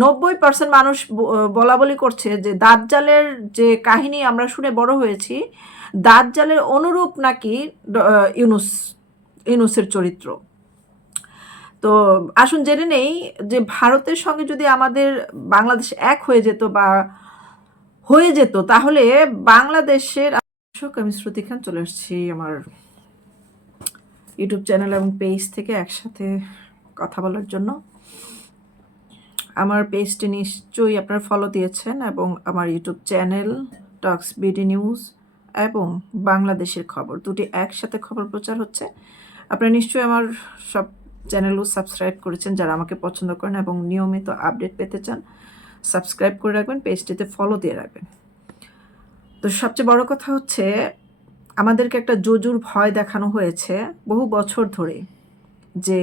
নব্বই পার্সেন্ট মানুষ বলা বলি করছে যে দাজ্জালের যে কাহিনী আমরা শুনে বড় হয়েছি, দাজ্জালের অনুরূপ নাকি ইউনুস, ইউনুসের চরিত্র? তো আসুন জেনে নেই যে ভারতের সঙ্গে যদি আমাদের বাংলাদেশ এক হয়ে যেত বা হয়ে যেত, তাহলে বাংলাদেশের আমি শ্রুতি খান চলে আসছি আমার ইউটিউব চ্যানেল এবং পেজ থেকে একসাথে কথা বলার জন্য। আমার পেজটি নিশ্চয়ই আপনারা ফলো দিয়েছেন এবং আমার YouTube channel talks BD news এবং বাংলাদেশের খবর। দুটি একসাথে খবর প্রচার হচ্ছে। আপনারা নিশ্চয়ই আমার সব চ্যানেলও সাবস্ক্রাইব করেছেন যারা আমাকে পছন্দ করেন এবং নিয়মিত আপডেট পেতে চান সাবস্ক্রাইব করে রাখবেন পেজটিতে ফলো দিয়ে রাখবেন। তো সবচেয়ে বড় কথা হচ্ছে, আমাদেরকে একটা জোজুর ভয় দেখানো হয়েছে বহু বছর ধরে যে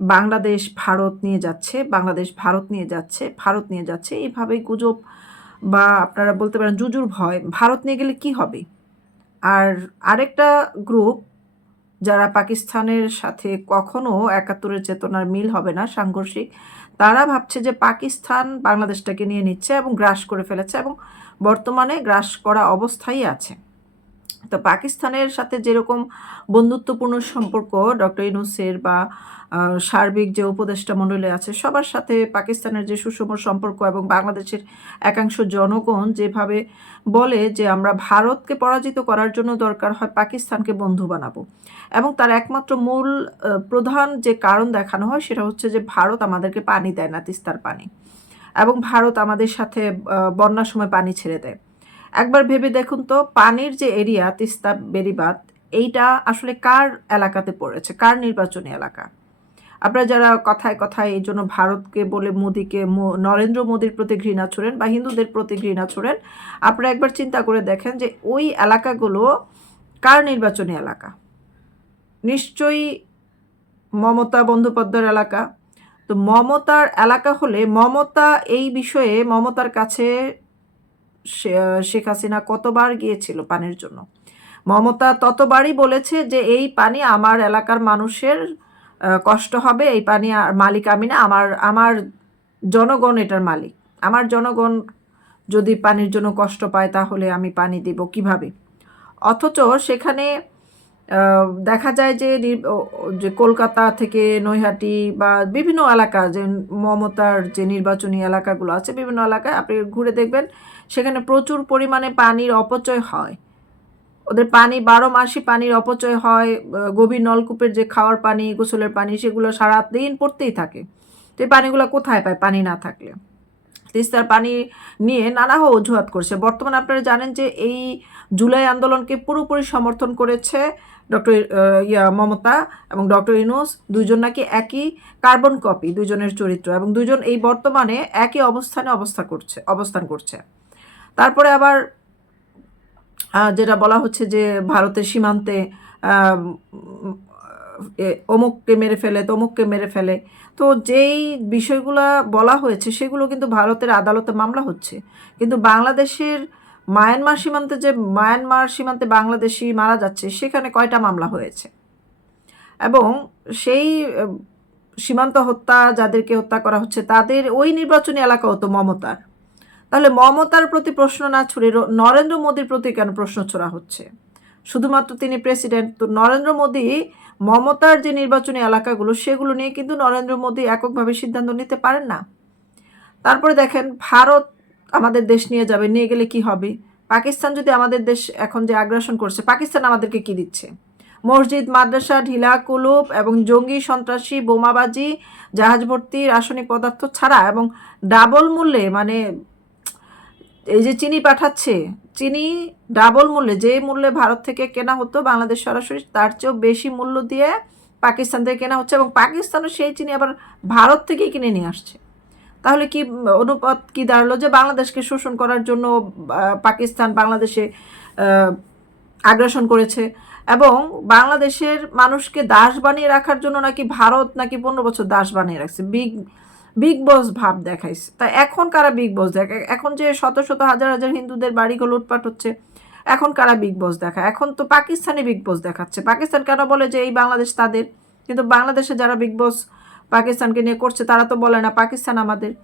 বাংলাদেশ, ভারত নিয়ে যাচ্ছে, বাংলাদেশ, ভারত নিয়ে যাচ্ছে, ভারত নিয়ে যাচ্ছে, এইভাবেই গুজব বা আপনারা বলতে পারেন জুজুর ভয়। ভারত নিয়ে গেলে কি হবে? আর আরেকটা গ্রুপ যারা পাকিস্তানের সাথে কখনো একাত্তরের চেতনার মিল হবে না, সাংঘর্ষিক, তারা ভাবছে যে পাকিস্তান বাংলাদেশটাকে নিয়ে নিচ্ছে এবং গ্রাস করে ফেলেছে এবং বর্তমানে গ্রাস করা অবস্থায় আছে। তো পাকিস্তানের সাথে যেরকম বন্ধুত্বপূর্ণ সম্পর্ক, ডক্টর ইনুসের বা সার্বিক যে উপদেষ্টা মণ্ডলী আছে, সবার সাথে পাকিস্তানের যে সুষম সম্পর্ক এবং বাংলাদেশের একাংশ জনগণ যেভাবে বলে যে আমরা ভারতকে পরাজিত করার জন্য দরকার হয় পাকিস্তানকে বন্ধু বানাবো। এবং তার একমাত্র মূল প্রধান যে কারণ দেখানো হয় সেটা হচ্ছে যে ভারত আমাদেরকে পানি দেয় না, তিস্তার পানি। এবং ভারত আমাদের সাথে বন্যার সময় পানি ছেড়ে দেয়। একবার ভেবে দেখুন তো, পানির যে এরিয়া তিস্তা বেরিবাদ এইটা আসলে কার এলাকাতে পড়েছে? কার নির্বাচনী এলাকা? আপনারা যারা কথায় কথায় এই জন্য ভারতকে বলে মোদিকে নরেন্দ্র মোদীর প্রতি ঘৃণা ছোড়েন বা হিন্দুদের প্রতি ঘৃণা ছোড়েন, আপনারা একবার চিন্তা করে দেখেন যে ওই এলাকাগুলো কার নির্বাচনী এলাকা? নিশ্চয়ই মমতা বন্দ্যোপাধ্যায়ের এলাকা। তো মমতার এলাকা হলে মমতা এই বিষয়ে, মমতার কাছে শেখ হাসিনা কতবার গিয়েছিল পানির জন্য? মমতা ততবারই বলেছে যে, এই পানি আমার এলাকার মানুষের কষ্ট হবে। এই পানি আর মালিক আমি না, আমার আমার জনগণ এটার মালিক। আমার জনগণ যদি পানির জন্য কষ্ট পায়, তাহলে আমি পানি দেব কীভাবে? অথচ সেখানে দেখা যায় যে যে কলকাতা থেকে নৈহাটি বা বিভিন্ন এলাকা, যে মমতার যে নির্বাচনী এলাকাগুলো আছে, বিভিন্ন এলাকায় আপনি ঘুরে দেখবেন সেখানে প্রচুর পরিমাণে পানির অপচয় হয়। ওদের পানি, বারো মাসই পানির অপচয় হয় গভীর নলকূপের যে খাওয়ার পানি, গোসলের পানি, সেগুলো সারা দিন পড়তেই থাকে। তো এই পানিগুলো কোথায় পায়? পানি না থাকলে। তিস্তার পানি নিয়ে নানা অজুহাত করছে। বর্তমানে আপনারা জানেন যে এই জুলাই আন্দোলনকে পুরোপুরি সমর্থন করেছে ডক্টর ইয়া মমতা এবং ডক্টর ইনুস দুজন নাকি একই কার্বন কপি দুজনের চরিত্র এবং দুজন এই বর্তমানে একই অবস্থানে অবস্থা করছে, অবস্থান করছে। তারপরে আবার যেটা বলা হচ্ছে যে ভারতের সীমান্তে অমুককে মেরে ফেলে, তমুককে মেরে ফেলে। তো যেই বিষয়গুলো বলা হয়েছে, সেগুলো কিন্তু ভারতের আদালতে মামলা হচ্ছে। কিন্তু বাংলাদেশের মায়ানমার সীমান্তে যে, মায়ানমার সীমান্তে বাংলাদেশি মারা যাচ্ছে, সেখানে কয়টা মামলা হয়েছে? এবং সেই সীমান্ত হত্যা, যাদেরকে হত্যা করা হচ্ছে, তাদের ওই নির্বাচনী এলাকাও তো মমতার। তাহলে মমতার প্রতি প্রশ্ন না ছুড়ে নরেন্দ্র মোদীর প্রতি কেন প্রশ্ন ছোড়া হচ্ছে? শুধুমাত্র তিনি প্রেসিডেন্ট তো নরেন্দ্র মোদী মমতার যে নির্বাচনী এলাকাগুলো, সেগুলো নিয়ে কিন্তু নরেন্দ্র মোদী এককভাবে সিদ্ধান্ত নিতে পারেন না। তারপরে দেখেন, ভারত আমাদের দেশ নিয়ে যাবে, নিয়ে গেলে কি হবে? পাকিস্তান যদি আমাদের দেশ এখন যে আগ্রাসন করছে, পাকিস্তান আমাদেরকে কি দিচ্ছে? মসজিদ, মাদ্রাসা, ঢিলা, কুলুপ এবং জঙ্গি, সন্ত্রাসী, বোমাবাজি জাহাজ ভর্তি রাসায়নিক পদার্থ ছাড়া এবং ডাবল মূল্যে মানে এই যে চিনি পাঠাচ্ছে, চিনি ডাবল মূল্যে, যে মূল্যে ভারত থেকে কেনা হতো বাংলাদেশ সরাসরি, তার চেয়েও বেশি মূল্য দিয়ে পাকিস্তান থেকে কেনা হচ্ছে এবং পাকিস্তানও সেই চিনি আবার ভারত থেকেই কিনে নিয়ে আসছে। তাহলে কি অনুপাত কি দাঁড়াল যে বাংলাদেশকে শোষণ করার জন্য পাকিস্তান বাংলাদেশে আগ্রাসন করেছে এবং বাংলাদেশের মানুষকে দাস বানিয়ে রাখার জন্য নাকি ভারত নাকি পনেরো বছর দাস বানিয়ে রাখছে? বিগ বিগ বস ভাব দেখাইছে। তা এখন কারা বিগ বস দেখায় এখন যে শত শত হাজার হাজার হিন্দুদের বাড়িগুলো লুটপাট হচ্ছে, এখন কারা বিগ বস দেখায়? এখন তো পাকিস্তানি বিগ বস দেখাচ্ছে। পাকিস্তান কেন বলে যে এই বাংলাদেশ তাদের? কিন্তু বাংলাদেশে যারা বিগ বস পাকিস্তানকে নিয়ে করছে, তারা তো বলে না, পাকিস্তান আমাদের।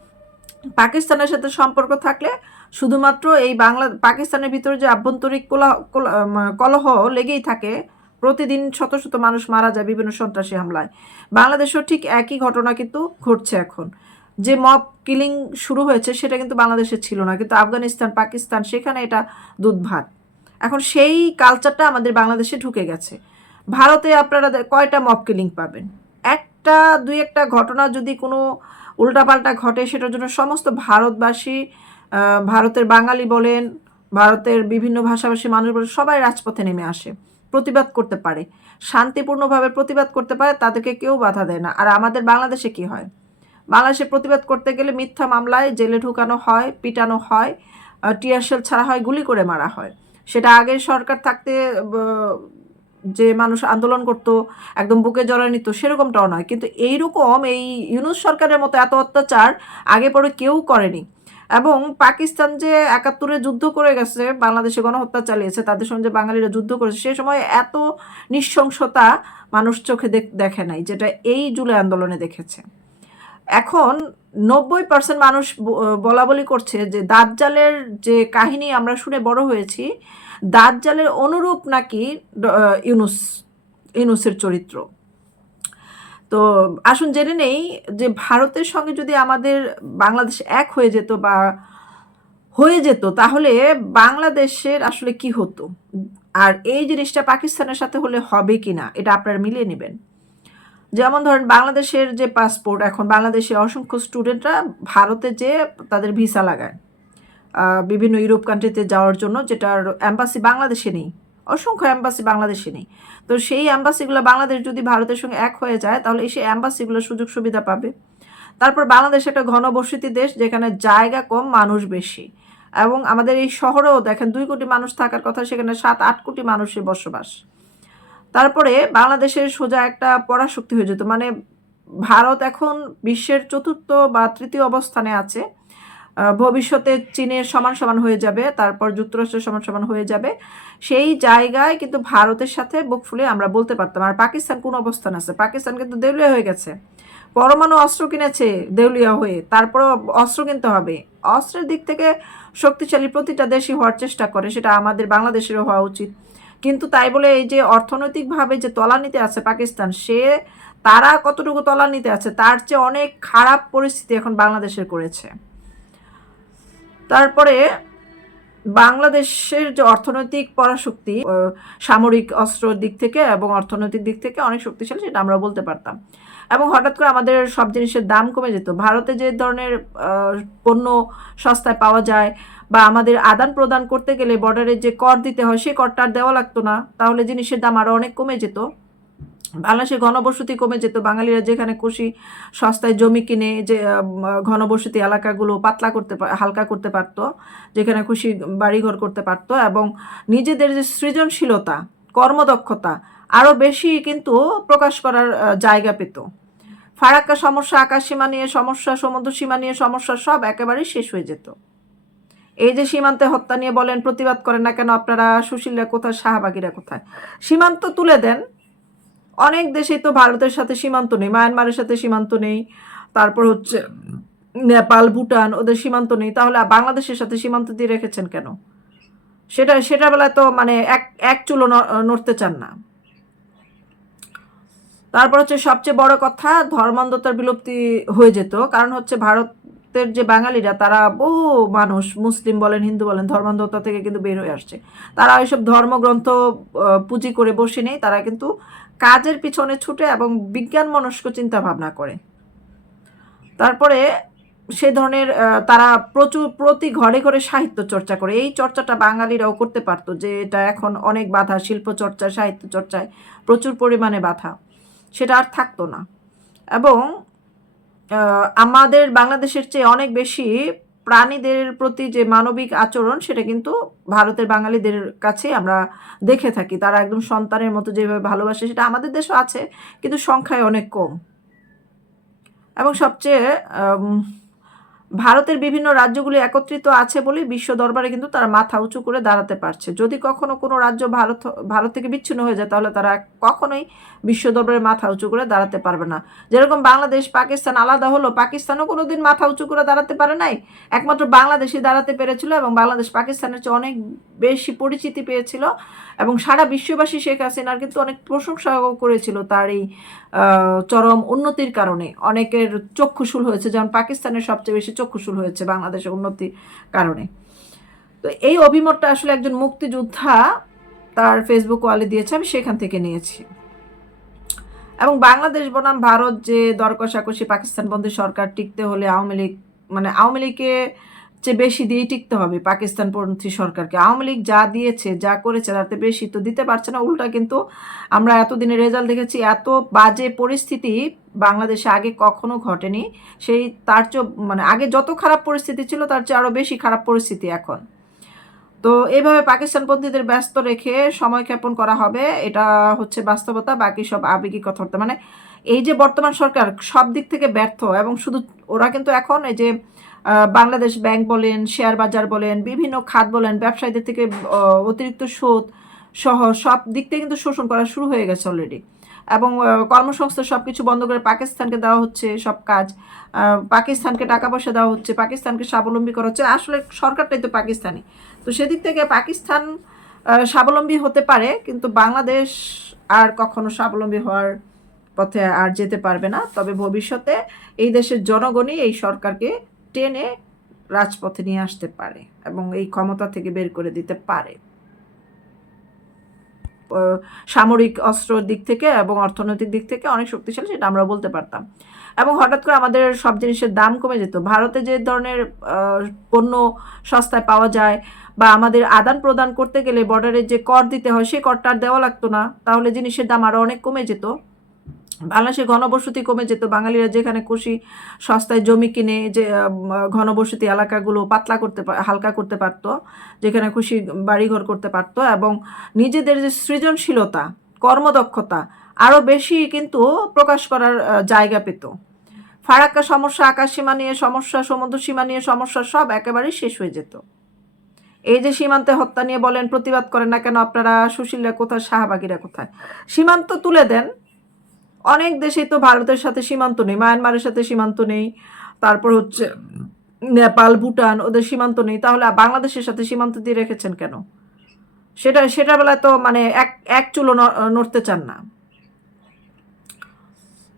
পাকিস্তানের সাথে সম্পর্ক থাকলে শুধুমাত্র এই বাংলা পাকিস্তানের ভিতরে যে আভ্যন্তরিক কোলা- কলহ লেগেই থাকে প্রতিদিন শত শত মানুষ মারা যায় বিভিন্ন সন্ত্রাসী হামলায়। বাংলাদেশেও ঠিক একই ঘটনা কিন্তু ঘটছে এখন। যে মব কিলিং শুরু হয়েছে সেটা কিন্তু বাংলাদেশে ছিল না, কিন্তু আফগানিস্তান, পাকিস্তান সেখানে এটা দুধ ভাত এখন সেই কালচারটা আমাদের বাংলাদেশে ঢুকে গেছে। ভারতে আপনারা কয়টা মব কিলিং পাবেন? একটা, দুই একটা ঘটনা যদি কোনো উল্টাপাল্টা ঘটে, সেটার জন্য সমস্ত ভারতবাসী ভারতের বাঙালি বলেন, ভারতের বিভিন্ন ভাষাভাষী মানুষ বলেন, সবাই রাজপথে নেমে আসে। প্রতিবাদ করতে পারে, শান্তিপূর্ণভাবে প্রতিবাদ করতে পারে, তাদেরকে কেউ বাধা দেয় না। আর আমাদের বাংলাদেশে কি হয়? বাংলাদেশে প্রতিবাদ করতে গেলে মিথ্যা মামলায় জেলে ঢুকানো হয়, পিটানো হয় টিয়ারশেল ছাড়া হয়, গুলি করে মারা হয়। সেটা আগের সরকার থাকতে যে মানুষ আন্দোলন করত, একদম বুকে জড়ায় নিত, সেরকমটাও নয়। কিন্তু এইরকম এই ইউনুস সরকারের মতো এত অত্যাচার আগে পরে কেউ করেনি। এবং পাকিস্তান যে একাত্তরে যুদ্ধ করে গেছে, বাংলাদেশে গণহত্যা চালিয়েছে, তাদের সঙ্গে বাঙালিরা যুদ্ধ করেছে, সে সময় এত নৃশংসতা মানুষ চোখে দেখ- নাই, যেটা এই জুলাই আন্দোলনে দেখেছে। এখন নব্বই পার্সেন্ট মানুষ বলা বলি করছে যে দাজ্জালের যে কাহিনী আমরা শুনে বড় হয়েছি, দাজ্জালের অনুরূপ নাকি ইউনুস, ইউনুসের চরিত্র। তো আসুন জেনে নেই যে ভারতের সঙ্গে যদি আমাদের বাংলাদেশ এক হয়ে যেত বা হয়ে যেত, তাহলে বাংলাদেশের আসলে কি হতো? আর এই জিনিসটা পাকিস্তানের সাথে হলে হবে কি না, এটা আপনারা মিলিয়ে নেবেন। যেমন ধরেন বাংলাদেশের যে পাসপোর্ট এখন বাংলাদেশে অসংখ্য স্টুডেন্টরা ভারতে যে তাদের ভিসা লাগায়। বিভিন্ন ইউরোপ কান্ট্রিতে যাওয়ার জন্য, যেটার অ্যাম্বাসি বাংলাদেশে নেই। অসংখ্য অ্যাম্বাসি বাংলাদেশে নেই। তো সেই অ্যাম্বাসিগুলো বাংলাদেশ যদি ভারতের সঙ্গে এক হয়ে যায়, তাহলে সেই অ্যাম্বাসিগুলো সুযোগ সুবিধা পাবে। তারপর বাংলাদেশ একটা ঘনবসতি দেশ, যেখানে জায়গা কম, মানুষ বেশি। এবং আমাদের এই শহরেও দেখেন দুই কোটি মানুষ থাকার কথা, সেখানে সাত, আট কোটি মানুষের বসবাস। তারপরে বাংলাদেশের সোজা একটা পরাশক্তি হয়ে যেত। মানে ভারত এখন বিশ্বের চতুর্থ বা তৃতীয় অবস্থানে আছে। ভবিষ্যতে চীনের সমান সমান হয়ে যাবে, তারপর যুক্তরাষ্ট্রের সমান সমান হয়ে যাবে। সেই জায়গায় কিন্তু ভারতের সাথে বুক ফুলে আমরা বলতে পারতাম, আর পাকিস্তান কোন অবস্থান আছে? পাকিস্তান কিন্তু দেউলিয়া হয়ে গেছে। পরমাণু অস্ত্র কিনেছে দেউলিয়া হয়ে, তারপরও অস্ত্র কিনতে হবে। অস্ত্রের দিক থেকে শক্তিশালী প্রতিটা দেশই হওয়ার চেষ্টা করে, সেটা আমাদের বাংলাদেশেরও হওয়া উচিত। কিন্তু তাই বলে এই যে অর্থনৈতিকভাবে যে তলানিতে আছে পাকিস্তান, সে তারা কতটুকু তলানিতে আছে, তার চেয়ে অনেক খারাপ পরিস্থিতি এখন বাংলাদেশের করেছে। তারপরে বাংলাদেশের যে অর্থনৈতিক পরাশক্তি সামরিক অস্ত্রর দিক থেকে এবং অর্থনৈতিক দিক থেকে অনেক শক্তিশালী, সেটা আমরা বলতে পারতাম। এবং হঠাৎ করে আমাদের সব জিনিসের দাম কমে যেত। ভারতে যে ধরনের পণ্য সস্তায় পাওয়া যায় বা আমাদের আদান প্রদান করতে গেলে বর্ডারে যে কর দিতে হয় সেই করটা আর দেওয়া লাগতো না। তাহলে জিনিসের দাম আরও অনেক কমে যেত। বাংলাদেশের ঘনবসতি কমে যেত। বাঙালিরা যেখানে খুশি সস্তায় জমি কিনে যে ঘনবসতি এলাকাগুলো পাতলা করতে হালকা করতে পারতো, যেখানে খুশি বাড়িঘর করতে পারতো এবং নিজেদের যে সৃজনশীলতা, কর্মদক্ষতা আরও বেশি কিন্তু প্রকাশ করার জায়গা পেত। ফারাক্কা সমস্যা আকাশ সীমা নিয়ে সমস্যা, সমুদ্র সীমা নিয়ে সমস্যা সব একেবারেই শেষ হয়ে যেত। এই যে সীমান্তে হত্যা নিয়ে বলেন, প্রতিবাদ করেন না কেন আপনারা, সুশীলরা কোথায়, শাহবাগীরা কোথায়? সীমান্ত তুলে দেন অনেক দেশেই তো ভারতের সাথে সীমান্ত নেই, মায়ানমারের সাথে সীমান্ত নেই, তারপর হচ্ছে নেপাল, ভুটান, ওদের সীমান্ত নেই, তাহলে বাংলাদেশের সাথে সীমান্ত দিয়ে রেখেছেন কেন? সেটা সেটা বেলায় তো মানে এক এক চুলো নড়তে চান না। তারপর হচ্ছে সবচেয়ে বড় কথা, ধর্মান্ধতার বিলুপ্তি হয়ে যেত, কারণ হচ্ছে ভারতের যে বাঙালিরা, তারা বহু মানুষ, মুসলিম বলেন, হিন্দু বলেন, ধর্মান্ধতা থেকে কিন্তু বের হয়ে আসছে। তারা ওইসব ধর্মগ্রন্থ পুঁজি করে বসে নেই, তারা কিন্তু কাজের পিছনে ছুটে এবং বিজ্ঞান মনস্ক চিন্তা ভাবনা করে। তারপরে সে ধরনের তারা প্রচুর, প্রতি ঘরে ঘরে সাহিত্য চর্চা করে। এই চর্চাটা বাঙালিরাও করতে পারতো যে এটা এখন অনেক বাধা শিল্প চর্চায় সাহিত্য চর্চায় প্রচুর পরিমাণে বাধা। সেটা আর থাকতো না। এবং আমাদের বাংলাদেশের চেয়ে অনেক বেশি প্রাণীদের প্রতি যে মানবিক আচরণ, সেটা কিন্তু ভারতের বাঙালিদের কাছে আমরা দেখে থাকি। তারা একদম সন্তানের মতো যেভাবে ভালোবাসে, সেটা আমাদের দেশও আছে, কিন্তু সংখ্যায় অনেক কম। এবং সবচেয়ে ভারতের বিভিন্ন রাজ্যগুলি একত্রিত আছে বলে বিশ্ব দরবারে কিন্তু তারা মাথা উঁচু করে দাঁড়াতে পারছে। যদি কখনো কোনো রাজ্য ভারত ভারত থেকে বিচ্ছিন্ন হয়ে যায়, তাহলে তারা কখনোই বিশ্ব দরবারে মাথা উঁচু করে দাঁড়াতে পারবে না। যেরকম বাংলাদেশ, পাকিস্তান আলাদা হলো, পাকিস্তানও কোনো দিন মাথা উঁচু করে দাঁড়াতে পারে নাই। একমাত্র বাংলাদেশই দাঁড়াতে পেরেছিল এবং বাংলাদেশ, পাকিস্তানের চেয়ে অনেক বেশি পরিচিতি পেয়েছিল এবং সারা বিশ্ববাসী শেখ হাসিনার কিন্তু অনেক প্রশংসা করেছিল তার এই চরম উন্নতির কারণে। অনেকের চক্ষুশূল হয়েছে, যেমন পাকিস্তানের সবচেয়ে বেশি চক্ষুশূল হয়েছে বাংলাদেশের উন্নতির কারণে। তো এই অভিমতটা আসলে একজন মুক্তিযোদ্ধা তার ফেসবুক ওয়ালে দিয়েছে, আমি সেখান থেকে নিয়েছি। এবং বাংলাদেশ বনাম ভারত যে দর কষাকষি পাকিস্তান বন্ধী সরকার টিকতে হলে আওয়ামী লীগ মানে আওয়ামী লীগকে চেয়ে বেশি দিয়েই টিকতে হবে পাকিস্তান পন্থী সরকারকে। আওয়ামী লীগ যা দিয়েছে, যা করেছে, তাতে বেশি তো দিতে পারছে না। উল্টা কিন্তু আমরা এতদিনের রেজাল্ট দেখেছি, এত বাজে পরিস্থিতি বাংলাদেশে আগে কখনো ঘটেনি। সেই তার চেয়ে মানে আগে যত খারাপ পরিস্থিতি ছিল, তার চেয়ে আরও বেশি খারাপ পরিস্থিতি এখন। তো এইভাবে পাকিস্তানপন্থীদের ব্যস্ত রেখে সময় ক্ষেপণ করা হবে, এটা হচ্ছে বাস্তবতা, বাকি সব আবেগিক কথাবার্তা। মানে এই যে বর্তমান সরকার সব দিক থেকে ব্যর্থ এবং শুধু ওরা কিন্তু এখন এই যে বাংলাদেশ ব্যাংক বলেন, শেয়ার বাজার বলেন, বিভিন্ন খাত বলেন, ব্যবসায়ীদের থেকে অতিরিক্ত সুদ সহ সব দিক থেকে কিন্তু শোষণ করা শুরু হয়ে গেছে অলরেডি এবং কর্মসংস্থান সব কিছু বন্ধ করে পাকিস্তানকে দেওয়া হচ্ছে সব কাজ। পাকিস্তানকে টাকা পয়সা দেওয়া হচ্ছে, পাকিস্তানকে স্বাবলম্বী করা হচ্ছে। আসলে সরকারটাই তো পাকিস্তানি। তো সেদিক থেকে পাকিস্তান স্বাবলম্বী হতে পারে, কিন্তু বাংলাদেশ আর কখনো স্বাবলম্বী হওয়ার পথে আর যেতে পারবে না। তবে ভবিষ্যতে এই দেশের জনগণই এই সরকারকে টেনে রাজপথে নিয়ে আসতে পারে এবং এই ক্ষমতা থেকে বের করে দিতে পারে। সামরিক অস্ত্র দিক থেকে এবং অর্থনৈতিক দিক থেকে অনেক শক্তিশালী, সেটা আমরা বলতে পারতাম। এবং হঠাৎ করে আমাদের সব জিনিসের দাম কমে যেত। ভারতে যে ধরনের পণ্য সস্তায় পাওয়া যায় বা আমাদের আদান প্রদান করতে গেলে বর্ডারে যে কর দিতে হয় সেই করটা আর দেওয়া লাগতো না। তাহলে জিনিসের দাম আরও অনেক কমে যেত। বাংলাদেশে ঘনবসতি কমে যেত। বাঙালিরা যেখানে খুশি সস্তায় জমি কিনে যে ঘনবসতি এলাকাগুলো পাতলা করতে হালকা করতে পারতো, যেখানে খুশি বাড়িঘর করতে পারতো এবং নিজেদের যে সৃজনশীলতা, কর্মদক্ষতা আরও বেশি কিন্তু প্রকাশ করার জায়গা পেত। ফারাক্কা সমস্যা, আকাশ সীমা নিয়ে সমস্যা, সমুদ্র সীমা নিয়ে সমস্যা সব একেবারেই শেষ হয়ে যেত। এই যে সীমান্তে হত্যা নিয়ে বলেন, প্রতিবাদ করেন না কেন আপনারা, সুশীলরা কোথায়, শাহবাগীরা কোথায়? সীমান্ত তুলে দেন অনেক দেশেই তো ভারতের সাথে সীমান্ত নেই, মায়ানমারের সাথে সীমান্ত নেই, তারপর হচ্ছে নেপাল, ভুটান, ওদের সীমান্ত নেই, তাহলে বাংলাদেশের সাথে সীমান্ত দিয়ে রেখেছেন কেন? সেটা সেটার বেলায় তো মানে এক এক চুলো নড়তে চান না।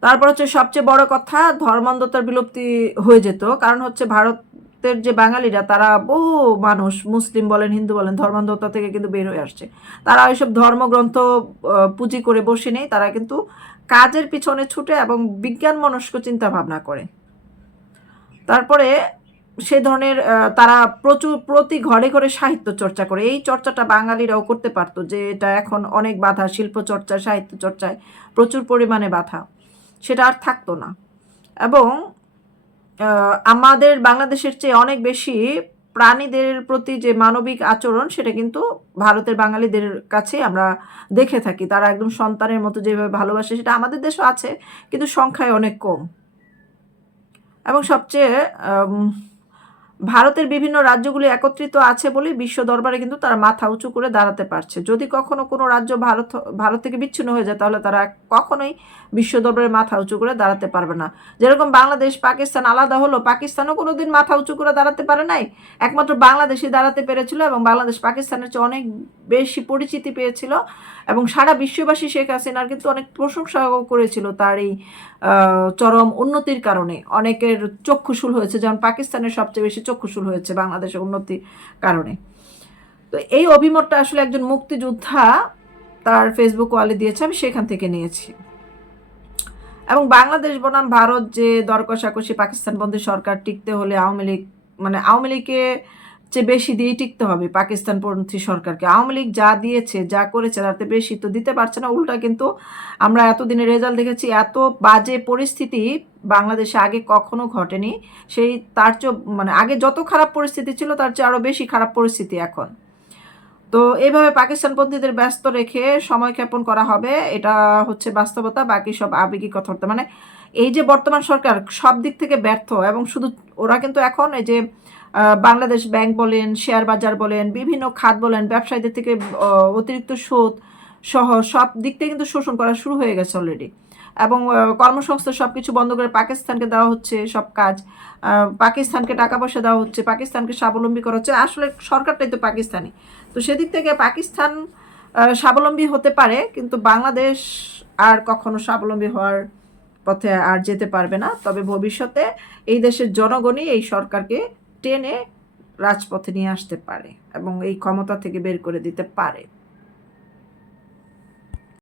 তারপর হচ্ছে সবচেয়ে বড় কথা, ধর্মান্ধতার বিলুপ্তি হয়ে যেত, কারণ হচ্ছে ভারতের যে বাঙালিরা, তারা বহু মানুষ, মুসলিম বলেন, হিন্দু বলেন, ধর্মান্ধতা থেকে কিন্তু বের হয়ে আসছে। তারা ওইসব ধর্মগ্রন্থ পুঁজি করে বসে নেই, তারা কিন্তু কাজের পিছনে ছুটে এবং বিজ্ঞান মনস্ক চিন্তা ভাবনা করে। তারপরে সে ধরনের তারা প্রচুর, প্রতি ঘরে ঘরে সাহিত্য চর্চা করে। এই চর্চাটা বাঙালিরাও করতে পারতো যে এটা এখন অনেক বাধা শিল্প চর্চা সাহিত্য চর্চায় প্রচুর পরিমাণে বাধা। সেটা আর থাকতো না। এবং আমাদের বাংলাদেশের চেয়ে অনেক বেশি প্রাণীদের প্রতি যে মানবিক আচরণ, সেটা কিন্তু ভারতের বাঙালিদের কাছে আমরা দেখে থাকি। তারা একদম সন্তানের মতো যেভাবে ভালোবাসে, সেটা আমাদের দেশও আছে, কিন্তু সংখ্যায় অনেক কম। এবং সবচেয়ে ভারতের বিভিন্ন রাজ্যগুলি একত্রিত আছে বলেই বিশ্ব দরবারে কিন্তু তারা মাথা উঁচু করে দাঁড়াতে পারছে। যদি কখনো কোনো রাজ্য ভারত ভারত থেকে বিচ্ছিন্ন হয়ে যায়, তাহলে তারা কখনোই বিশ্ব দরবারে মাথা উঁচু করে দাঁড়াতে পারবে না। যেরকম বাংলাদেশ, পাকিস্তান আলাদা হলো, পাকিস্তানও কোনো দিন মাথা উঁচু করে দাঁড়াতে পারে নাই। একমাত্র বাংলাদেশই দাঁড়াতে পেরেছিল এবং বাংলাদেশ, পাকিস্তানের চেয়ে অনেক বেশি পরিচিতি পেয়েছিল এবং সারা বিশ্ববাসী শেখ হাসিনার কিন্তু অনেক প্রশংসা করেছিল তার এই চরম উন্নতির কারণে। অনেকের চক্ষুশূল হয়েছে, যেমন পাকিস্তানের সবচেয়ে বেশি চক্ষুশূল হয়েছে, বাংলাদেশের উন্নতির কারণে। তো এই অভিমতটা আসলে একজন মুক্তিযোদ্ধা তার ফেসবুক ওয়ালে দিয়েছে, আমি সেখান থেকে নিয়েছি। এবং বাংলাদেশ বনাম ভারত যে দর কষাকষি পাকিস্তান বন্ধী সরকার টিকতে হলে আওয়ামী লীগ মানে আওয়ামী লীগকে চেয়ে বেশি দিয়েই টিকতে হবে পাকিস্তান পন্থী সরকারকে। আওয়ামী লীগ যা দিয়েছে, যা করেছে তাতে বেশি তো দিতে পারছে না, উল্টা কিন্তু আমরা এতদিনের রেজাল্ট দেখেছি, এত বাজে পরিস্থিতি বাংলাদেশে আগে কখনো ঘটেনি। সেই তার চেয়ে মানে আগে যত খারাপ পরিস্থিতি ছিল, তার চেয়ে আরও বেশি খারাপ পরিস্থিতি এখন। তো এইভাবে পাকিস্তানপন্থীদের ব্যস্ত রেখে সময় ক্ষেপণ করা হবে, এটা হচ্ছে বাস্তবতা, বাকি সব আবেগিক কথাবার্তা। মানে এই যে বর্তমান সরকার সব দিক থেকে ব্যর্থ এবং শুধু ওরা কিন্তু এখন এই যে বাংলাদেশ ব্যাংক বলেন, শেয়ার বাজার বলেন, বিভিন্ন খাত বলেন, ব্যবসায়ীদের থেকে অতিরিক্ত সুদ সহ সব দিক থেকে কিন্তু শোষণ করা শুরু হয়ে গেছে অলরেডি এবং কর্মসংস্থান সব কিছু বন্ধ করে পাকিস্তানকে দেওয়া হচ্ছে সব কাজ। পাকিস্তানকে টাকা পয়সা দেওয়া হচ্ছে, পাকিস্তানকে স্বাবলম্বী করা হচ্ছে। আসলে সরকারটাই তো পাকিস্তানি। তো সেদিক থেকে পাকিস্তান স্বাবলম্বী হতে পারে, কিন্তু বাংলাদেশ আর কখনো স্বাবলম্বী হওয়ার পথে আর যেতে পারবে না। তবে ভবিষ্যতে এই দেশের জনগণই এই সরকারকে টেনে রাজপথে নিয়ে আসতে পারে এবং এই ক্ষমতা থেকে বের করে দিতে পারে।